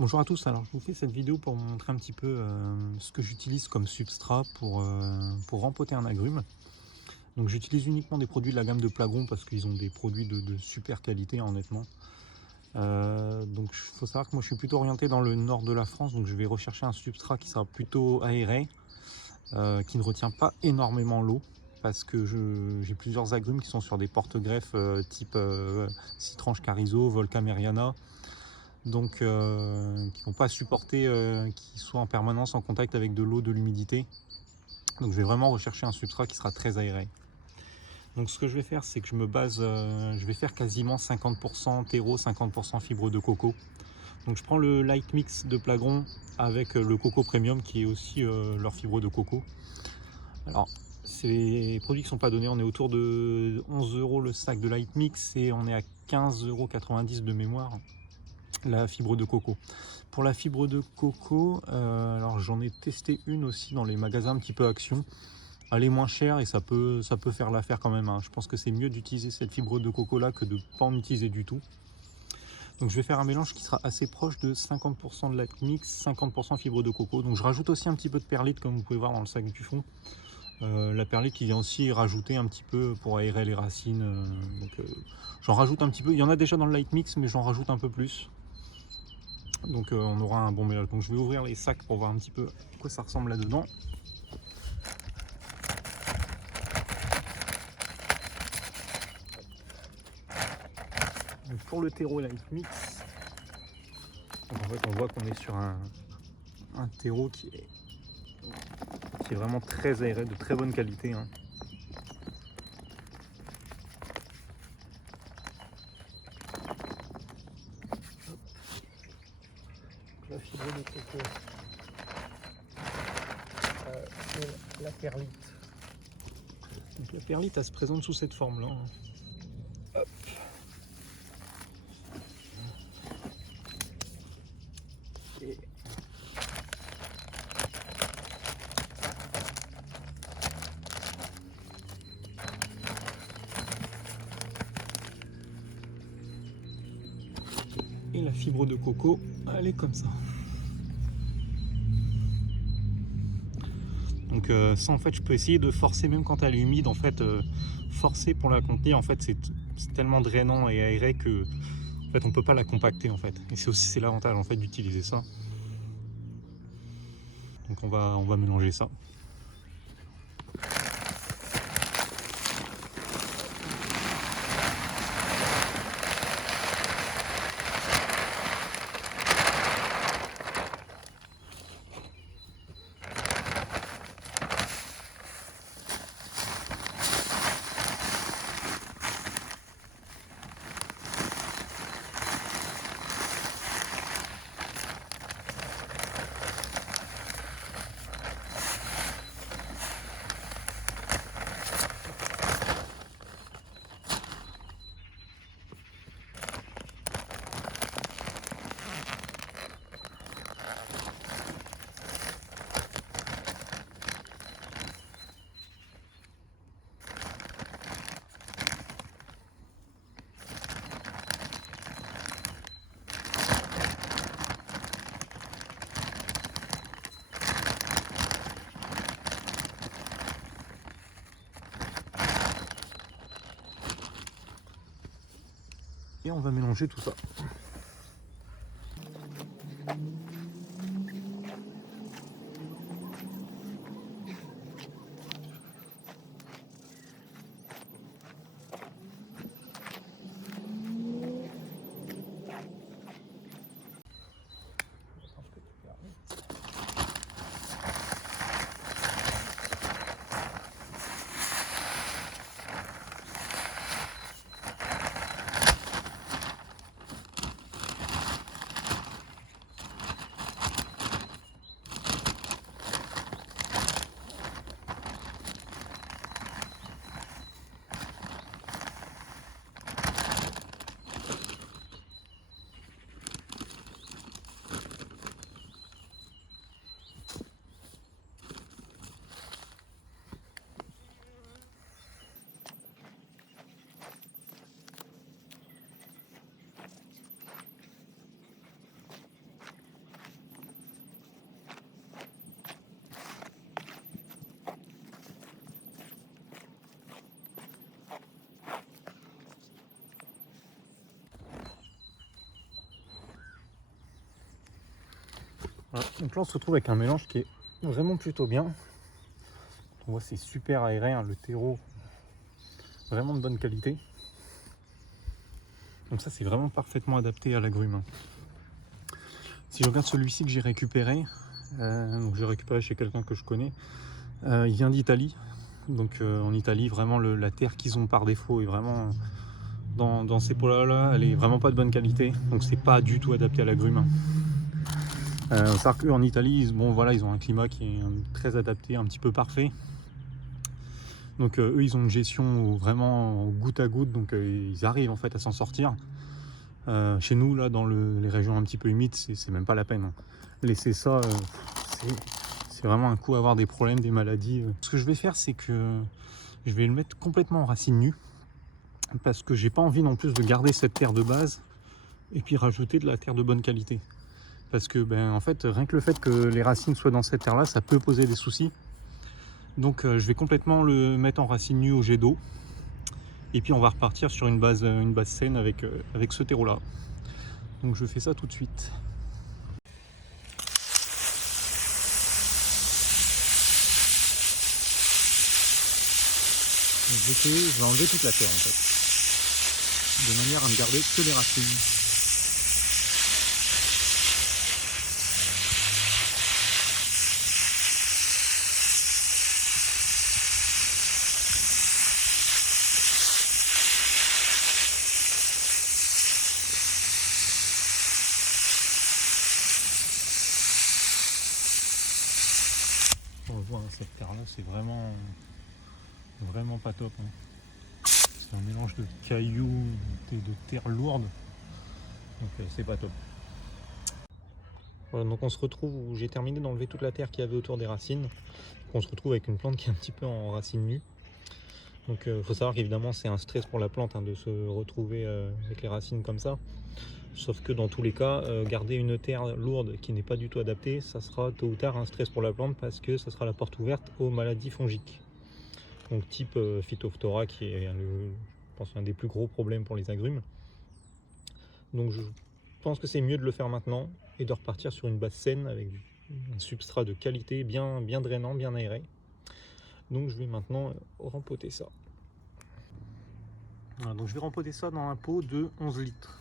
Bonjour à tous, alors je vous fais cette vidéo pour vous montrer un petit peu ce que j'utilise comme substrat pour rempoter un agrume. Donc j'utilise uniquement des produits de la gamme de Plagron parce qu'ils ont des produits de super qualité honnêtement. Donc il faut savoir que moi je suis plutôt orienté dans le nord de la France, donc je vais rechercher un substrat qui sera plutôt aéré, qui ne retient pas énormément l'eau. Parce que j'ai plusieurs agrumes qui sont sur des porte-greffes type Citranche Carrizo, Volca Meriana, donc qui ne vont pas supporter qu'ils soient en permanence en contact avec de l'eau, de l'humidité. Donc je vais vraiment rechercher un substrat qui sera très aéré. Donc ce que je vais faire, c'est que je vais faire quasiment 50% terreau, 50% fibre de coco. Donc je prends le light mix de Plagron avec le coco premium qui est aussi leur fibre de coco. Alors c'est les produits qui ne sont pas donnés, on est autour de 11 € le sac de light mix et on est à 15,90 € de mémoire la fibre de coco. Pour la fibre de coco, alors j'en ai testé une aussi dans les magasins un petit peu Action. Elle est moins chère et ça peut faire l'affaire quand même, hein. Je pense que c'est mieux d'utiliser cette fibre de coco là que de ne pas en utiliser du tout. Donc je vais faire un mélange qui sera assez proche de 50% de light mix, 50% fibre de coco. Donc je rajoute aussi un petit peu de perlite comme vous pouvez voir dans le sac du fond. La perlite qui vient aussi rajouter un petit peu pour aérer les racines. J'en rajoute un petit peu. Il y en a déjà dans le light mix mais j'en rajoute un peu plus. Donc on aura un bon mélange. Donc je vais ouvrir les sacs pour voir un petit peu à quoi ça ressemble là-dedans. Pour le terreau light mix, donc en fait on voit qu'on est sur un terreau qui est vraiment très aéré, de très bonne qualité, hein. La fibre de coco et la perlite. Donc la perlite elle se présente sous cette forme là, hein. Hop. Et la fibre de coco, elle est comme ça. Donc ça en fait je peux essayer de forcer même quand elle est humide, en fait forcer pour la contenir, en fait c'est tellement drainant et aéré que en fait on peut pas la compacter en fait. Et c'est l'avantage en fait d'utiliser ça. Donc on va mélanger ça. Et on va mélanger tout ça. Voilà. Donc là on se retrouve avec un mélange qui est vraiment plutôt bien. On voit c'est super aéré, hein, le terreau vraiment de bonne qualité. Donc ça c'est vraiment parfaitement adapté à l'agrume. Si je regarde celui-ci que j'ai récupéré, donc j'ai récupéré chez quelqu'un que je connais, il vient d'Italie. Donc en Italie vraiment la terre qu'ils ont par défaut est vraiment dans ces pots-là, elle est vraiment pas de bonne qualité. Donc c'est pas du tout adapté à l'agrume. C'est-à-dire qu'en Italie, bon, voilà, ils ont un climat qui est très adapté, un petit peu parfait. Donc eux, ils ont une gestion vraiment goutte à goutte, donc ils arrivent en fait à s'en sortir. Chez nous, là, dans les régions un petit peu humides, c'est même pas la peine. Laisser ça, c'est vraiment un coup à avoir des problèmes, des maladies. Ce que je vais faire, c'est que je vais le mettre complètement en racine nue, parce que j'ai pas envie non plus de garder cette terre de base et puis rajouter de la terre de bonne qualité. Parce que, ben, en fait, rien que le fait que les racines soient dans cette terre-là, ça peut poser des soucis. Donc je vais complètement le mettre en racine nue au jet d'eau. Et puis on va repartir sur une base saine avec ce terreau-là. Donc je fais ça tout de suite. Donc je vais enlever toute la terre en fait. De manière à ne garder que les racines. On voit hein, cette terre là c'est vraiment pas top. Hein. C'est un mélange de cailloux et de terre lourde. Donc c'est pas top. Voilà, donc on se retrouve où j'ai terminé d'enlever toute la terre qu'il y avait autour des racines. On se retrouve avec une plante qui est un petit peu en racine nue. Donc il faut savoir qu'évidemment c'est un stress pour la plante hein, de se retrouver avec les racines comme ça. Sauf que dans tous les cas, garder une terre lourde qui n'est pas du tout adaptée, ça sera tôt ou tard un stress pour la plante parce que ça sera la porte ouverte aux maladies fongiques. Donc type Phytophthora qui est je pense, un des plus gros problèmes pour les agrumes. Donc je pense que c'est mieux de le faire maintenant et de repartir sur une base saine avec un substrat de qualité bien drainant, bien aéré. Donc je vais maintenant rempoter ça. Voilà, donc je vais rempoter ça dans un pot de 11 litres.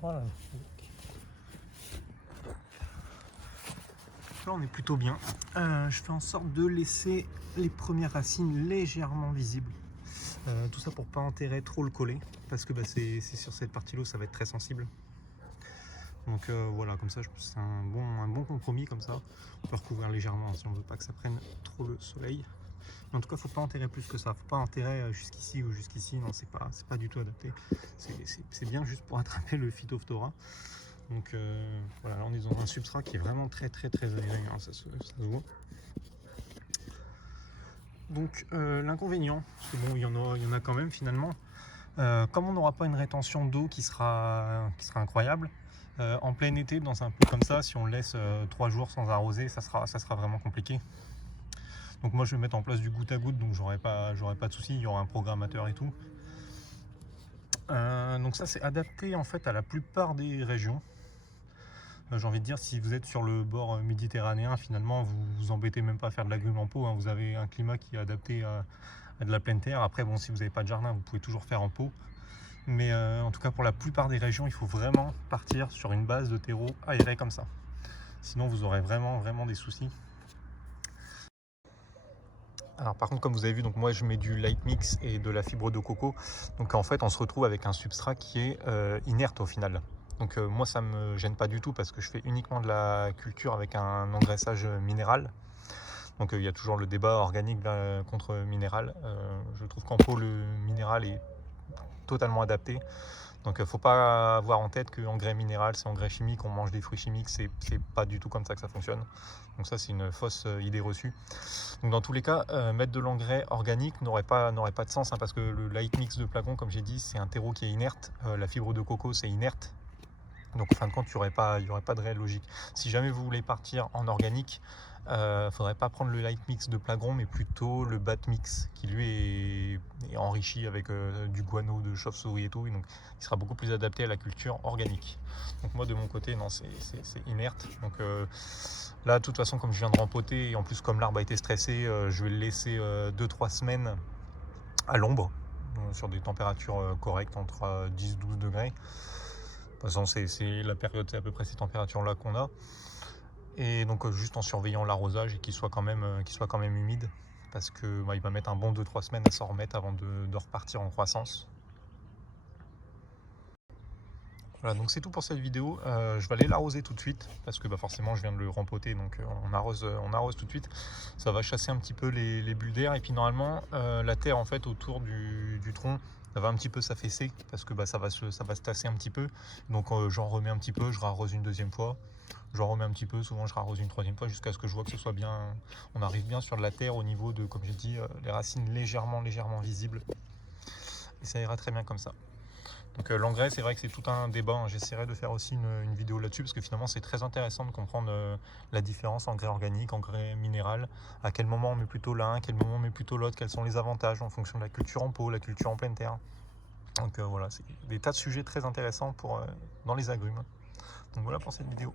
Voilà. Là on est plutôt bien. Je fais en sorte de laisser les premières racines légèrement visibles. Tout ça pour pas enterrer trop le collet parce que c'est sur cette partie là ça va être très sensible. Donc voilà, comme ça c'est un bon compromis comme ça. On peut recouvrir légèrement si on veut pas que ça prenne trop le soleil. En tout cas, faut pas enterrer plus que ça. Faut pas enterrer jusqu'ici ou jusqu'ici. Non, c'est pas du tout adapté. C'est bien juste pour attraper le Phytophthora. Donc voilà, là on est dans un substrat qui est vraiment très aéré. Hein, ça se voit. Donc l'inconvénient, parce que bon, il y en a quand même finalement. Comme on n'aura pas une rétention d'eau qui sera incroyable, en plein été, dans un pot comme ça, si on le laisse 3 jours sans arroser, ça sera vraiment compliqué. Donc moi je vais mettre en place du goutte à goutte, donc j'aurai pas de soucis, il y aura un programmateur et tout. Donc ça c'est adapté en fait à la plupart des régions. J'ai envie de dire, si vous êtes sur le bord méditerranéen, finalement vous vous embêtez même pas à faire de l'agrume en pot, hein. Vous avez un climat qui est adapté à de la pleine terre. Après bon, si vous n'avez pas de jardin, vous pouvez toujours faire en pot. Mais en tout cas pour la plupart des régions, il faut vraiment partir sur une base de terreau aéré comme ça. Sinon vous aurez vraiment des soucis. Alors par contre, comme vous avez vu, donc moi je mets du light mix et de la fibre de coco. Donc en fait, on se retrouve avec un substrat qui est inerte au final. Donc moi, ça me gêne pas du tout parce que je fais uniquement de la culture avec un engraissage minéral. Donc il y a toujours le débat organique contre minéral. Je trouve qu'en pot, le minéral est totalement adapté. Donc il ne faut pas avoir en tête que engrais minéral, c'est engrais chimique, on mange des fruits chimiques, c'est pas du tout comme ça que ça fonctionne. Donc ça, c'est une fausse idée reçue. Donc dans tous les cas, mettre de l'engrais organique n'aurait pas de sens, hein, parce que le light mix de Plagon, comme j'ai dit, c'est un terreau qui est inerte. La fibre de coco, c'est inerte. Donc en fin de compte, il n'y aurait pas de réelle logique. Si jamais vous voulez partir en organique, il ne faudrait pas prendre le light mix de Plagron, mais plutôt le bat mix, qui lui est enrichi avec du guano de chauve-souris et tout, et donc il sera beaucoup plus adapté à la culture organique. Donc moi de mon côté, non, c'est inerte. Donc là, de toute façon, comme je viens de rempoter, et en plus comme l'arbre a été stressé, je vais le laisser 2-3 semaines à l'ombre, sur des températures correctes, entre 10-12 degrés. De toute façon, c'est la période, c'est à peu près ces températures-là qu'on a. Et donc juste en surveillant l'arrosage et qu'il soit quand même humide, parce que il va mettre un bon 2-3 semaines à s'en remettre avant de repartir en croissance. Voilà, donc c'est tout pour cette vidéo. Je vais aller l'arroser tout de suite, parce que forcément je viens de le rempoter, donc on arrose tout de suite. Ça va chasser un petit peu les bulles d'air, et puis normalement la terre en fait autour du tronc, ça va un petit peu s'affaisser, parce que ça va se tasser un petit peu. Donc j'en remets un petit peu, je rarrose une deuxième fois, j'en remets un petit peu, souvent je rarrose une troisième fois, jusqu'à ce que je vois que ce soit bien, on arrive bien sur de la terre au niveau de, comme j'ai dit, les racines légèrement visibles, et ça ira très bien comme ça. Donc l'engrais, c'est vrai que c'est tout un débat, hein. J'essaierai de faire aussi une vidéo là-dessus, parce que finalement c'est très intéressant de comprendre la différence engrais organique, engrais minéral, à quel moment on met plutôt l'un, à quel moment on met plutôt l'autre, quels sont les avantages en fonction de la culture en pot, la culture en pleine terre. Donc voilà, c'est des tas de sujets très intéressants dans les agrumes. Donc voilà pour cette vidéo.